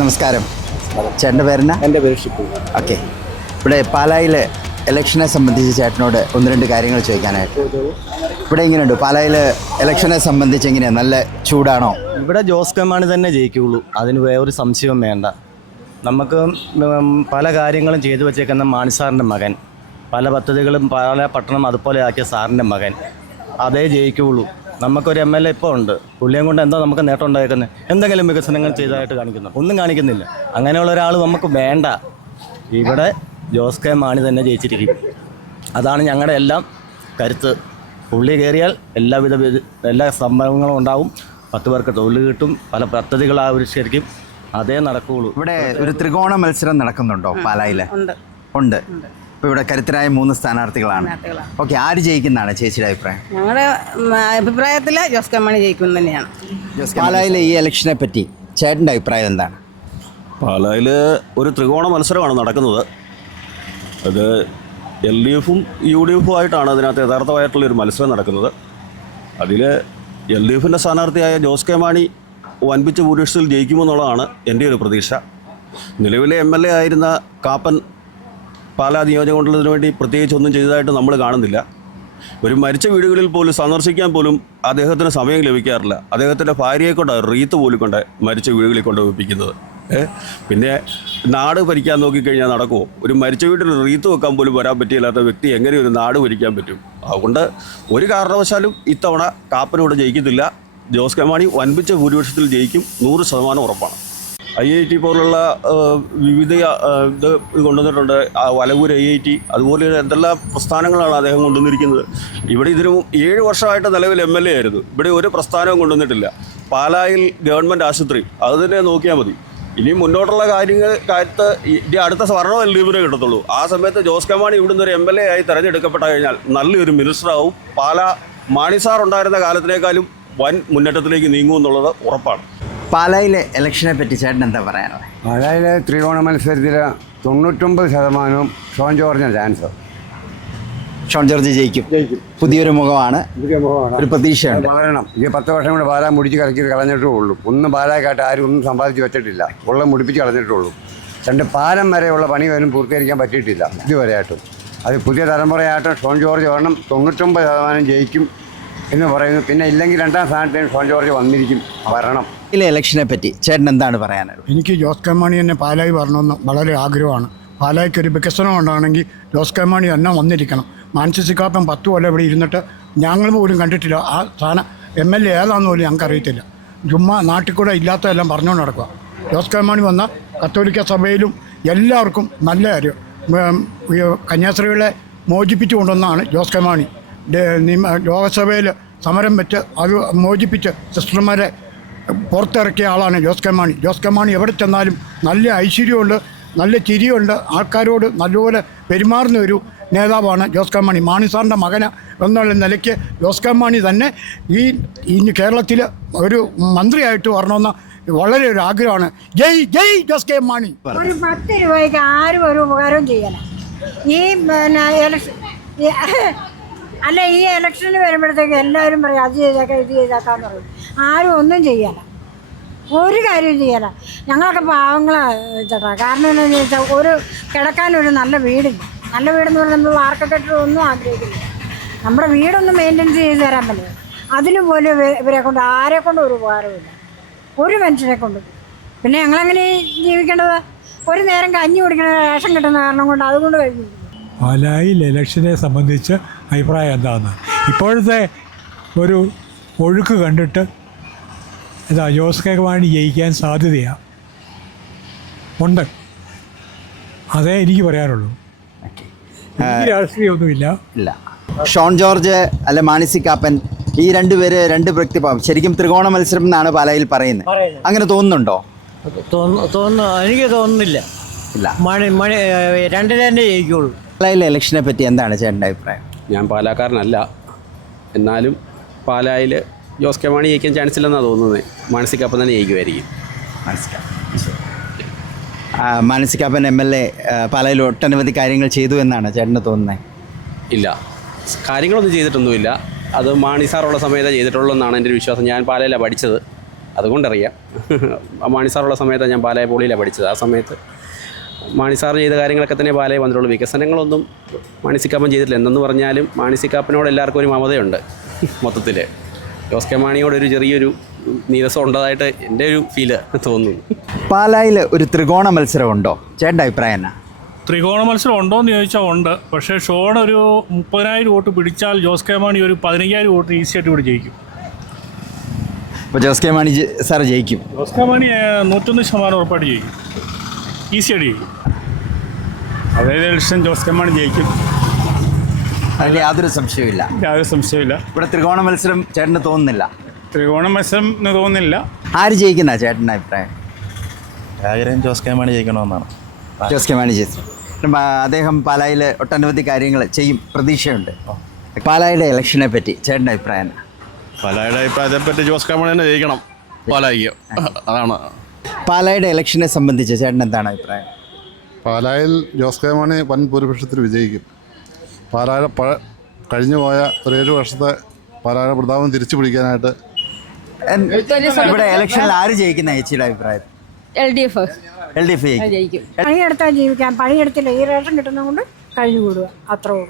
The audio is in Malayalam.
നമസ്കാരം. ചേട്ടൻ്റെ പേരെന്നാ? എൻ്റെ പേര് ഷിപ്പു. ഓക്കെ. ഇവിടെ പാലായിലെ ഇലക്ഷനെ സംബന്ധിച്ച് ചേട്ടനോട് ഒന്ന് രണ്ട് കാര്യങ്ങൾ ചോദിക്കാനായിട്ട്. ഇവിടെ എങ്ങനെയുണ്ട് പാലായിൽ ഇലക്ഷനെ സംബന്ധിച്ച്? എങ്ങനെയാണ്, നല്ല ചൂടാണോ? ഇവിടെ ജോസ് കെ മാണി തന്നെ ജയിക്കുകയുള്ളൂ, അതിന് വേറൊരു സംശയവും വേണ്ട. നമുക്ക് പല കാര്യങ്ങളും ചെയ്തു വച്ചേക്കുന്ന മാണി സാറിൻ്റെ മകൻ, പല പദ്ധതികളും പാല പട്ടണം അതുപോലെ ആക്കിയ സാറിൻ്റെ മകൻ, അതേ ജയിക്കുകയുള്ളൂ. നമുക്കൊരു MLA ഇപ്പോൾ ഉണ്ട്, പുള്ളിയും കൊണ്ട് എന്താ നമുക്ക് നേട്ടം ഉണ്ടായിരിക്കുന്നത്? എന്തെങ്കിലും വികസനങ്ങൾ ചെയ്തതായിട്ട് കാണിക്കുന്നു? ഒന്നും കാണിക്കുന്നില്ല. അങ്ങനെയുള്ള ഒരാൾ നമുക്ക് വേണ്ട. ഇവിടെ ജോസ് കെ മാണി തന്നെ ജയിച്ചിരിക്കും. അതാണ് ഞങ്ങളുടെ എല്ലാം കരുത്ത്. പുള്ളി കയറിയാൽ എല്ലാ സംഭവങ്ങളും ഉണ്ടാവും, 10 പേർക്ക് തൊഴിൽ കിട്ടും, പല പദ്ധതികൾ ആവിഷ്കരിക്കും, അതേ നടക്കുകയുള്ളൂ. ഇവിടെ ഒരു ത്രികോണ മത്സരം നടക്കുന്നുണ്ടോ പാലായിൽ? ഉണ്ട്. ഇപ്പോൾ ഇവിടെ കരുത്തരായ 3 സ്ഥാനാർത്ഥികളാണ്. ഓക്കെ, ആര് ജയിക്കുന്നതാണ് ചേച്ചിയുടെ അഭിപ്രായം? ഞങ്ങളുടെ അഭിപ്രായത്തിൽ ജോസ് കെ മാണി ജയിക്കും തന്നെയാണ്. പാലായിലെ ഈ ഇലക്ഷനെ പറ്റി ചേട്ടൻ്റെ അഭിപ്രായം എന്താണ്? പാലായിൽ ഒരു ത്രികോണ മത്സരമാണ് നടക്കുന്നത്. അത് LDFും UDFും ആയിട്ടാണ് അതിനകത്ത് യഥാർത്ഥമായിട്ടുള്ളൊരു മത്സരം നടക്കുന്നത്. അതിൽ LDFിൻ്റെ സ്ഥാനാർത്ഥിയായ ജോസ് കെ മാണി വൻപിച്ച ഭൂരിപക്ഷത്തിൽ ജയിക്കുമെന്നുള്ളതാണ് എൻ്റെ ഒരു പ്രതീക്ഷ. നിലവിലെ MLA ആയിരുന്ന കാപ്പൻ പാലാ നിയോജകമണ്ഡലത്തിന് വേണ്ടി പ്രത്യേകിച്ച് ഒന്നും ചെയ്തതായിട്ട് നമ്മൾ കാണുന്നില്ല. ഒരു മരിച്ച വീടുകളിൽ പോലും സന്ദർശിക്കാൻ പോലും അദ്ദേഹത്തിന് സമയം ലഭിക്കാറില്ല. അദ്ദേഹത്തിൻ്റെ ഭാര്യയെ കൊണ്ട് റീത്ത് പോലും കൊണ്ട് മരിച്ച വീടുകളിൽ കൊണ്ട് വെപ്പിക്കുന്നത്. പിന്നെ നാട് ഭരിക്കാൻ നോക്കിക്കഴിഞ്ഞാൽ നടക്കുമോ? ഒരു മരിച്ച വീട്ടിൽ റീത്ത് വെക്കാൻ പോലും വരാൻ പറ്റിയില്ലാത്ത വ്യക്തി എങ്ങനെ ഒരു നാട് ഭരിക്കാൻ പറ്റും? അതുകൊണ്ട് ഒരു കാരണവശാലും ഇത്തവണ കാപ്പനോട് ജയിക്കത്തില്ല. ജോസ് കെ മാണി വൻപിച്ച ഭൂരിപക്ഷത്തിൽ ജയിക്കും, 100% ഉറപ്പാണ്. IIT പോലുള്ള വിവിധ ഇത് കൊണ്ടുവന്നിട്ടുണ്ട്. വലവൂർ IIT, അതുപോലെ എന്തെല്ലാം പ്രസ്ഥാനങ്ങളാണ് അദ്ദേഹം കൊണ്ടുവന്നിരിക്കുന്നത്. ഇവിടെ ഇതിന് 7 വർഷമായിട്ട് നിലവിൽ MLA ആയിരുന്നു. ഇവിടെ ഒരു പ്രസ്ഥാനവും കൊണ്ടുവന്നിട്ടില്ല. പാലായിൽ ഗവൺമെൻറ് ആശുപത്രി, അത് തന്നെ നോക്കിയാൽ മതി. ഇനി മുന്നോട്ടുള്ള കാര്യത്ത് ഇനി അടുത്ത സ്വർണ്ണം LDFിനെ കിട്ടത്തുള്ളൂ. ആ സമയത്ത് ജോസ് കെ മാണി ഇവിടുന്ന് ഒരു MLA ആയി തിരഞ്ഞെടുക്കപ്പെട്ട കഴിഞ്ഞാൽ നല്ലൊരു മിനിസ്റ്ററാവും. പാലാ മാണി സാർ ഉണ്ടായിരുന്ന കാലത്തിനേക്കാളും വൻ മുന്നേറ്റത്തിലേക്ക് നീങ്ങുമെന്നുള്ളത് ഉറപ്പാണ്. പാലായിലെ ഇലക്ഷനെ പറ്റി ചേട്ടൻ എന്താ പറയാനുള്ളത്? പാലായിലെ ത്രികോണ മത്സരത്തിൽ 99% ഷോൺ ജോർജിന് ചാൻസ്. ഷോൺ ജോർജ് ജയിക്കും. പുതിയൊരു മുഖമാണ്, ഒരു പ്രതീക്ഷയുണ്ട്. വളരണം. ഈ 10 വർഷം കൊണ്ട് പാലാ മുടിച്ച് കറക്കിയിട്ട് കളഞ്ഞിട്ടേ ഉള്ളൂ. ഒന്നും പാലാക്കാട്ട് ആരും ഒന്നും സമ്പാദിച്ച് വെച്ചിട്ടില്ല. ഉള്ള മുടിപ്പിച്ച് കളഞ്ഞിട്ടുള്ളൂ. 2 പാലം വരെയുള്ള പണി വരും പൂർത്തീകരിക്കാൻ പറ്റിയിട്ടില്ല ഇതുവരെയായിട്ടും. അത് പുതിയ തലമുറയായിട്ടും ഷോൺ ജോർജ് വരണം. 99% ജയിക്കും എന്ന് പറയുന്നു. പിന്നെ ഇല്ലെങ്കിൽ 2ാം സ്ഥാനത്തേക്ക് ഷോൺ ജോർജ് വരണം. ഇതിലെ ഇലക്ഷനെ പറ്റി ചേട്ടൻ എന്താണ് പറയാനുള്ളത്? എനിക്ക് ജോസ് കെ മാണി തന്നെ പാലായി വരണമെന്ന് വളരെ ആഗ്രഹമാണ്. പാലായ്ക്ക് ഒരു വികസനം ഉണ്ടാണെങ്കിൽ ജോസ് കെ മാണി തന്നെ വന്നിരിക്കണം. മാനസി കാപ്പൻ 10 കൊല്ലം ഇവിടെ ഇരുന്നിട്ട് ഞങ്ങൾ പോലും കണ്ടിട്ടില്ല. ആ സ്ഥാനം MLA ഏതാണെന്ന് പോലും ഞങ്ങൾക്ക് അറിയത്തില്ല. ചുമ്മാ നാട്ടിൽ കൂടെ ഇല്ലാത്തതെല്ലാം പറഞ്ഞുകൊണ്ട് നടക്കുക. ജോസ് കെ മാണി വന്ന കത്തോലിക്ക സഭയിലും എല്ലാവർക്കും നല്ല കാര്യം. കന്യാസ്ത്രീകളെ മോചിപ്പിച്ചു കൊണ്ടുവന്നാണ് ജോസ് കെ മാണി. ലോകസഭയിൽ സമരം വെച്ച് അത് മോചിപ്പിച്ച് സിസ്റ്റർമാരെ പുറത്തിറക്കിയ ആളാണ് ജോസ് കെ മാണി. ജോസ് കെ മാണി എവിടെ ചെന്നാലും നല്ല ഐശ്വര്യമുണ്ട്, നല്ല ചിരിയുണ്ട്, ആൾക്കാരോട് നല്ലപോലെ പെരുമാറുന്ന ഒരു നേതാവാണ് ജോസ് കെ മാണി. മാണി സാറിൻ്റെ മകന് എന്നുള്ള നിലയ്ക്ക് ജോസ് കെ മാണി തന്നെ ഈ കേരളത്തിൽ ഒരു മന്ത്രിയായിട്ട് വരണമെന്ന് വളരെ ഒരു ആഗ്രഹമാണ്. ജയ് ജയ് ജോസ് കെ മാണി. ഒരു 10 രൂപയ്ക്ക് ആരും ഒരു ഉപകാരവും ചെയ്യണം. ഈ ഈ ഇലക്ഷന് വരുമ്പോഴത്തേക്ക് എല്ലാവരും പറയും അത് ചെയ്തേക്കാം ഇത് ചെയ്തേക്കാന്ന് പറയും. ആരും ഒന്നും ചെയ്യല, ഒരു കാര്യവും ചെയ്യല. ഞങ്ങളൊക്കെ പാവങ്ങളാണ് ചേട്ടാ. കാരണം എന്താണെന്ന് ചോദിച്ചാൽ ഒരു കിടക്കാനൊരു നല്ല വീടില്ല. നല്ല വീടെന്ന് പറഞ്ഞാൽ നമ്മൾ ആർക്കിടെക്ചർ ഒന്നും ആഗ്രഹിക്കില്ല. നമ്മുടെ വീടൊന്നും മെയിൻ്റെനൻസ് ചെയ്ത് തരാൻ പറ്റില്ല. അതിന് പോലും ഇവരെ കൊണ്ട് ആരെ കൊണ്ടും ഒരു ഉപകാരമില്ല, ഒരു മനുഷ്യരെ കൊണ്ടും. പിന്നെ ഞങ്ങളെങ്ങനെ ജീവിക്കേണ്ടത്? ഒരു നേരം കഞ്ഞി കുടിക്കുന്ന റേഷൻ കിട്ടുന്ന കാരണം കൊണ്ട് അതുകൊണ്ട് കഴിഞ്ഞു. പാലായിൽ ഇലക്ഷനെ സംബന്ധിച്ച് അഭിപ്രായം എന്താണെന്ന് ഇപ്പോഴത്തെ ഒരു ഒഴുക്ക് കണ്ടിട്ട് ജോസ് കെ മാണി ജയിക്കാൻ സാധ്യതയാണ് ഉണ്ട്. അതേ എനിക്ക് പറയാനുള്ളൂ. രാഷ്ട്രീയമൊന്നുമില്ല. ഷോൺ ജോർജ് അല്ലെ മാനസി കാപ്പൻ, ഈ 2 പേര് 2 വ്യക്തിഭാവം. ശരിക്കും ത്രികോണ മത്സരം എന്നാണ് പാലായിൽ പറയുന്നത്. അങ്ങനെ തോന്നുന്നുണ്ടോ? എനിക്ക് തോന്നുന്നില്ല. ഇല്ല, മണി 2 തന്നെ ജയിക്കുള്ളൂ. പാലായിലെ ഇലക്ഷനെ പറ്റി എന്താണ് ചേട്ടൻ്റെ അഭിപ്രായം? ഞാൻ പാലാക്കാരനല്ല, എന്നാലും പാലായിൽ ജോസ് കെ മാണി ജയിക്കാൻ ചാൻസ് ഇല്ലെന്നാണ് തോന്നുന്നത്. മാനസി കാപ്പൻ തന്നെ ജയിക്കുമായിരിക്കും. മാനസി കാപ്പൻ MLA പാലായിൽ ഒട്ടനവധി കാര്യങ്ങൾ ചെയ്തു എന്നാണ് ചേട്ടന് തോന്നുന്നത്? ഇല്ല, കാര്യങ്ങളൊന്നും ചെയ്തിട്ടൊന്നുമില്ല. അത് മാണി സാറുള്ള സമയത്ത് ചെയ്തിട്ടുള്ളൂ എന്നാണ് എൻ്റെ ഒരു വിശ്വാസം. ഞാൻ പാലയിലാണ് പഠിച്ചത്. അതുകൊണ്ടറിയാം. മാണി സാറുള്ള സമയത്താണ് ഞാൻ പാലായി പോളിയിലാണ് പഠിച്ചത്. ആ സമയത്ത് മാണി സാർ ചെയ്ത കാര്യങ്ങളൊക്കെ തന്നെ പാലായി വന്നിട്ടുള്ളൂ. വികസനങ്ങളൊന്നും മാണി സി കാപ്പൻ ചെയ്തിട്ടില്ല. എന്തെന്ന് പറഞ്ഞാലും മാണി സി കാപ്പനോട് എല്ലാവർക്കും ഒരു മമതയുണ്ട്. മൊത്തത്തിൽ ജോസ് കെ മാണിയോടൊരു ചെറിയൊരു നീരസം ഉണ്ടതായിട്ട് എൻ്റെ ഒരു ഫീല് തോന്നുന്നു. പാലായിൽ ഒരു ത്രികോണ മത്സരം ഉണ്ടോ? ചേട്ടൻ്റെ അഭിപ്രായം എന്നാ? ത്രികോണ മത്സരം ഉണ്ടോ എന്ന് ചോദിച്ചാൽ ഉണ്ട്. പക്ഷേ ഷോൺ ഒരു 30,000 വോട്ട് പിടിച്ചാൽ ജോസ് കെ മാണി ഒരു 15,000 വോട്ട് ഈസിയായിട്ട് ഇവിടെ ജയിക്കും. അപ്പോൾ ജോസ് കെ മാണി സാർ ജയിക്കും? ജോസ് കെ മാണി 101% ഉറപ്പായിട്ട് ജയിക്കും, ഈസിയായിട്ട് ജയിക്കും. അതായത് ഇലക്ഷൻ ജോസ് കെ മാണി ജയിക്കും, അതിൽ യാതൊരു സംശയമില്ല. യാതൊരു സംശയമില്ല. ഇവിടെ ത്രികോണ മത്സരം ചേട്ടന് തോന്നുന്നില്ല? ത്രികോണ മത്സരം എന്ന് തോന്നുന്നില്ല. ആര് ജയിക്കുന്ന ചേട്ടൻ്റെ അഭിപ്രായം? ആഗ്രഹം ജോസ് കെ മാണി ജയിക്കണമെന്നാണ്. ജോസ് കെ മാണി ജയിച്ചു. അദ്ദേഹം പാലായിൽ ഒട്ടനവധി കാര്യങ്ങൾ ചെയ്യും, പ്രതീക്ഷയുണ്ട്. പാലായുടെ ഇലക്ഷനെ പറ്റി ചേട്ടൻ്റെ അഭിപ്രായം എന്നാ? പാലായുടെ അഭിപ്രായത്തെപ്പറ്റി ജോസ് കെ മാണി തന്നെ ജയിക്കണം പാലായിക്ക്, അതാണ്. പാലായുടെ ഇലക്ഷനെ സംബന്ധിച്ച് ചേട്ടൻ എന്താണ് അഭിപ്രായം? പാലായിൽ ജോസ് കെ മാണി വൻ ഭൂരിപക്ഷത്തിൽ വിജയിക്കും. പാലായുടെ കഴിഞ്ഞു പോയ ഒരു 7 വർഷത്തെ പാലായുടെ പ്രതാപം തിരിച്ചു പിടിക്കാനായിട്ട്. ഇവിടെ ഇലക്ഷനിൽ ആര് ജയിക്കുന്ന ചേച്ചിയുടെ അഭിപ്രായം? LDF LDF ജയിക്കും. പണിയെടുത്താൽ ജീവിക്കാം, പണിയെടുത്തില്ല ഈ റേഷൻ കിട്ടുന്നത് കൊണ്ട് കഴിഞ്ഞുകൂടുക, അത്രേ ഉള്ളൂ.